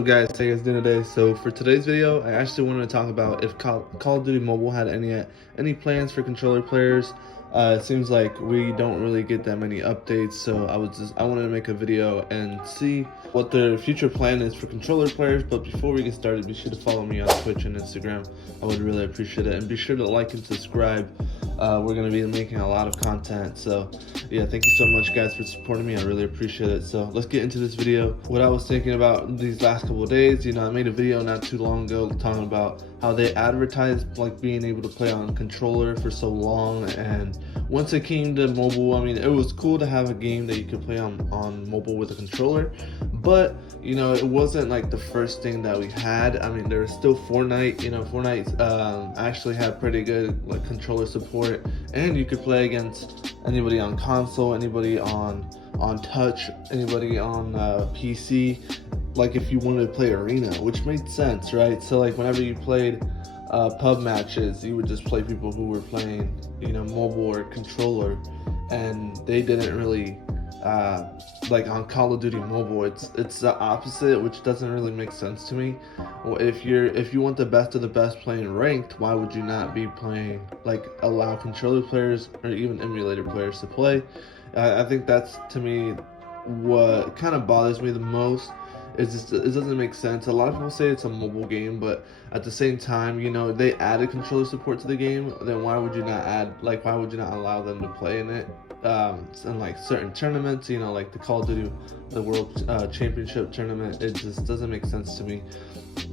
up guys, how you guys doing today? So for today's video, I actually wanted to talk about if Call of Duty Mobile had any plans for controller players. It seems like we don't really get that many updates, so I wanted to make a video and see what their future plan is for controller players. But before we get started, be sure to follow me on Twitch and Instagram. I would really appreciate it, and be sure to like and subscribe. We're going to be making a lot of content, so yeah, thank you so much guys for supporting me. I really appreciate it. So let's get into this video. What I was thinking about these last couple of days, I made a video not too long ago talking about how they advertised like being able to play on controller for so long, and once it came to mobile, I mean, it was cool to have a game that you could play on mobile with a controller, but it wasn't like the first thing that we had. I mean, there was still Fortnite. Fortnite actually had pretty good like controller support, and you could play against anybody on console, anybody on touch, anybody on PC, like if you wanted to play arena, which made sense, right? So like whenever you played pub matches, you would just play people who were playing mobile or controller, and they didn't really like on Call of Duty Mobile, it's the opposite, which doesn't really make sense to me. Well, if you want the best of the best playing ranked, why would you not be playing, like, allow controller players or even emulator players to play? I think that's, to me, what kind of bothers me the most. It's just, it doesn't make sense. A lot of people say it's a mobile game, but at the same time, they added controller support to the game. Then why would you not allow them to play in it? In like certain tournaments, like the Call of Duty, the World Championship tournament, it just doesn't make sense to me.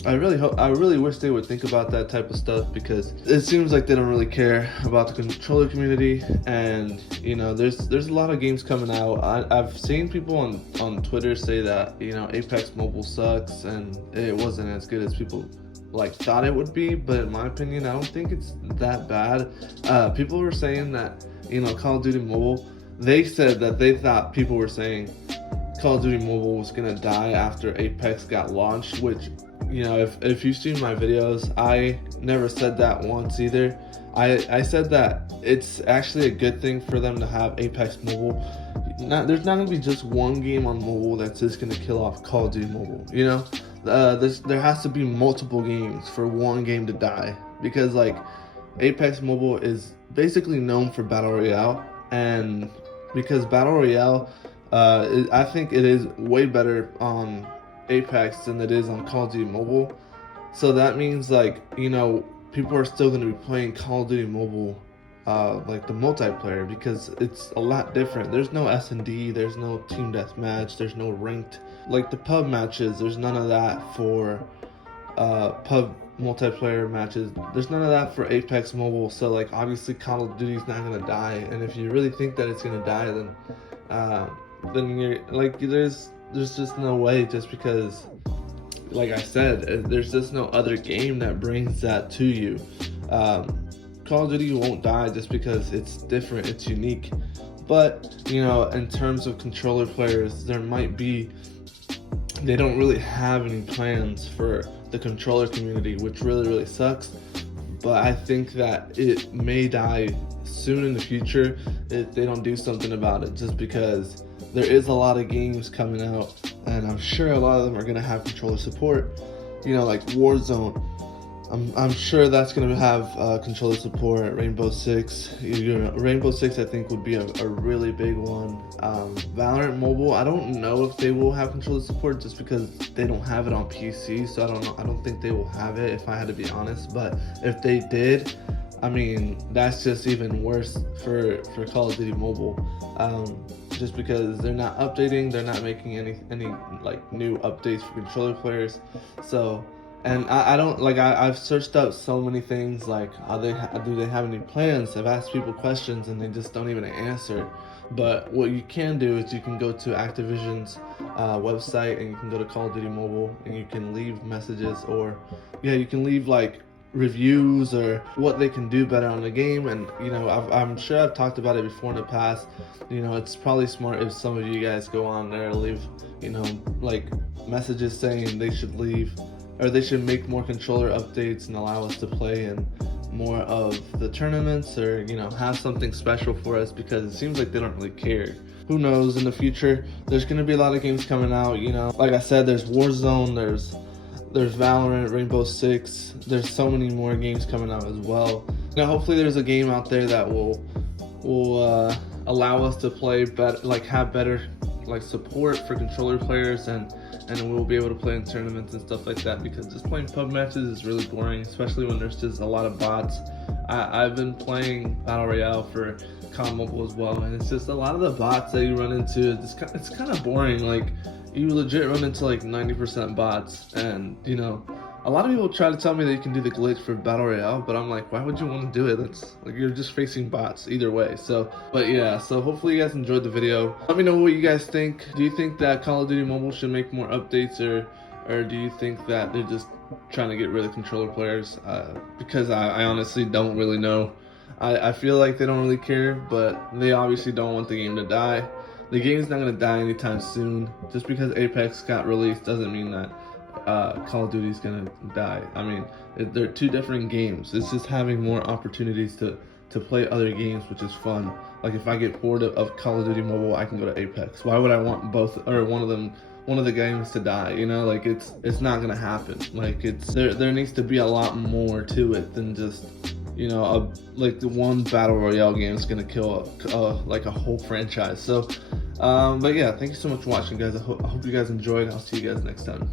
I really wish they would think about that type of stuff, because it seems like they don't really care about the controller community. And there's a lot of games coming out. I've seen people on Twitter say that Apex Mobile sucks and it wasn't as good as people thought it would be, but in my opinion, I don't think it's that bad. People were saying that Call of Duty Mobile, they said that they thought people were saying Call of Duty Mobile was gonna die after Apex got launched, which if you've seen my videos, I never said that once either. I said that it's actually a good thing for them to have Apex Mobile. There's not gonna be just one game on mobile that's just gonna kill off Call of Duty Mobile. There has to be multiple games for one game to die, because Apex Mobile is basically known for Battle Royale, and because Battle Royale, I think it is way better on Apex than it is on Call of Duty Mobile. So that means people are still going to be playing Call of Duty Mobile, the multiplayer, because it's a lot different. There's no S&D, there's no team deathmatch, there's no ranked, like the pub matches. There's none of that for pub multiplayer matches. There's none of that for Apex Mobile. So obviously Call of Duty's not gonna die, and if you really think that it's gonna die, then you're there's just no way, just because like I said, there's just no other game that brings that to you. Call of Duty won't die just because it's different, it's unique. But in terms of controller players, they don't really have any plans for the controller community, which really sucks. But I think that it may die soon in the future if they don't do something about it, just because there is a lot of games coming out, and I'm sure a lot of them are going to have controller support. Like Warzone, I'm sure that's going to have controller support. Rainbow Six, Rainbow Six I think would be a really big one. Valorant Mobile, I don't know if they will have controller support, just because they don't have it on PC, so I don't know. I don't think they will have it, if I had to be honest. But if they did, I mean, that's just even worse for Call of Duty Mobile, just because they're not updating, they're not making any new updates for controller players. So, and I've searched up so many things, do they have any plans? I've asked people questions and they just don't even answer. But what you can do is you can go to Activision's website, and you can go to Call of Duty Mobile, and you can leave messages, or you can leave reviews or what they can do better on the game. And I'm sure I've talked about it before in the past. It's probably smart if some of you guys go on there and leave messages saying they should leave, or they should make more controller updates and allow us to play in more of the tournaments, or have something special for us, because it seems like they don't really care. Who knows, in the future there's going to be a lot of games coming out. Like I said, there's Warzone, there's Valorant, Rainbow Six, there's so many more games coming out as well. Hopefully there's a game out there that will allow us to play better, like have better support for controller players, and we'll be able to play in tournaments and stuff like that, because just playing pub matches is really boring, especially when there's just a lot of bots. I've been playing Battle Royale for COD Mobile as well, and it's just a lot of the bots that you run into, it's kind of boring. Like, you legit run into like 90% bots, and a lot of people try to tell me that you can do the glitch for Battle Royale, but I'm like, why would you want to do it? That's like, you're just facing bots either way. But yeah, so hopefully you guys enjoyed the video. Let me know what you guys think. Do you think that Call of Duty Mobile should make more updates, or do you think that they're just trying to get rid of controller players? Because I honestly don't really know. I feel like they don't really care, but they obviously don't want the game to die. The game's not going to die anytime soon. Just because Apex got released doesn't mean that Call of Duty is gonna die. I mean, they're two different games. It's just having more opportunities to play other games, which is fun. Like, if I get bored of Call of Duty Mobile, I can go to Apex. Why would I want both, or one of the games to die? Like, it's not gonna happen. Like, there needs to be a lot more to it than just like the one Battle Royale game is gonna kill like a whole franchise. So but yeah, thank you so much for watching, guys. I hope you guys enjoyed. I'll see you guys next time.